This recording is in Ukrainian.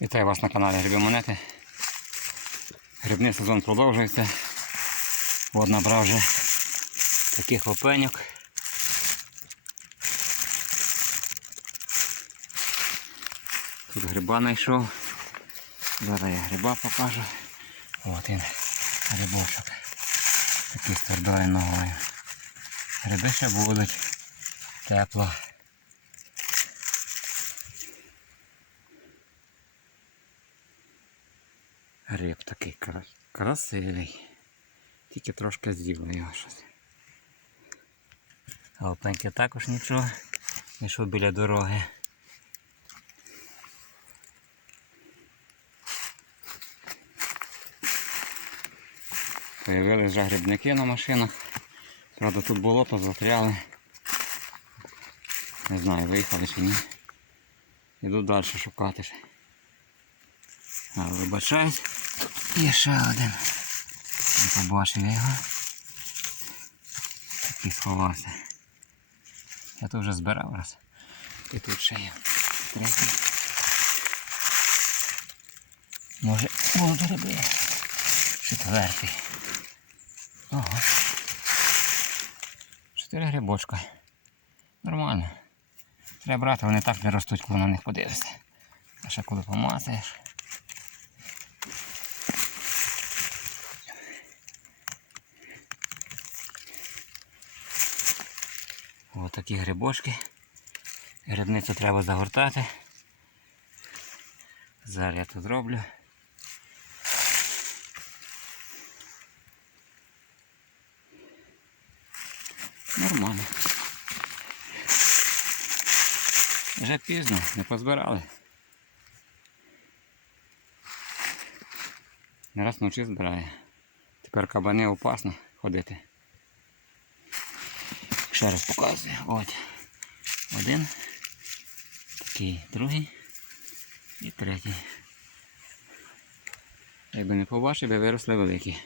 Вітаю вас на каналі Гриби Монети. Грибний сезон продовжується. От набрав вже таких опеньок. Тут гриба знайшов. Зараз я гриба покажу. От він, грибочок. Такий з твердою ногою. Гриби ще будуть. Тепло. Гриб такий красивий. Тільки трошки з'їло його щось. Опеньки також нічого. Йшов біля дороги. Появились вже грибники на машинах. Правда тут болото застряли. Не знаю, виїхали чи ні. Іду далі шукати. А, вибачаюсь. Є ще один. Не побачив я його. Такий сховався. Я тут вже збирав раз. І тут ще є. Третій. Може будуть гриби. Четвертий. Ага. Чотири грибочка. Нормально. Треба брати, вони так не ростуть, коли на них подивишся. А ще коли помацаєш. Ось такі грибочки. Грибницю треба загортати. Зараз я тут зроблю. Нормально. Вже пізно, не позбирали. Не раз вночі збирає. Тепер кабани опасно ходити. Ще раз показую. От. Один. Такий, другий і третій. Якби не побачив, би виросли великі.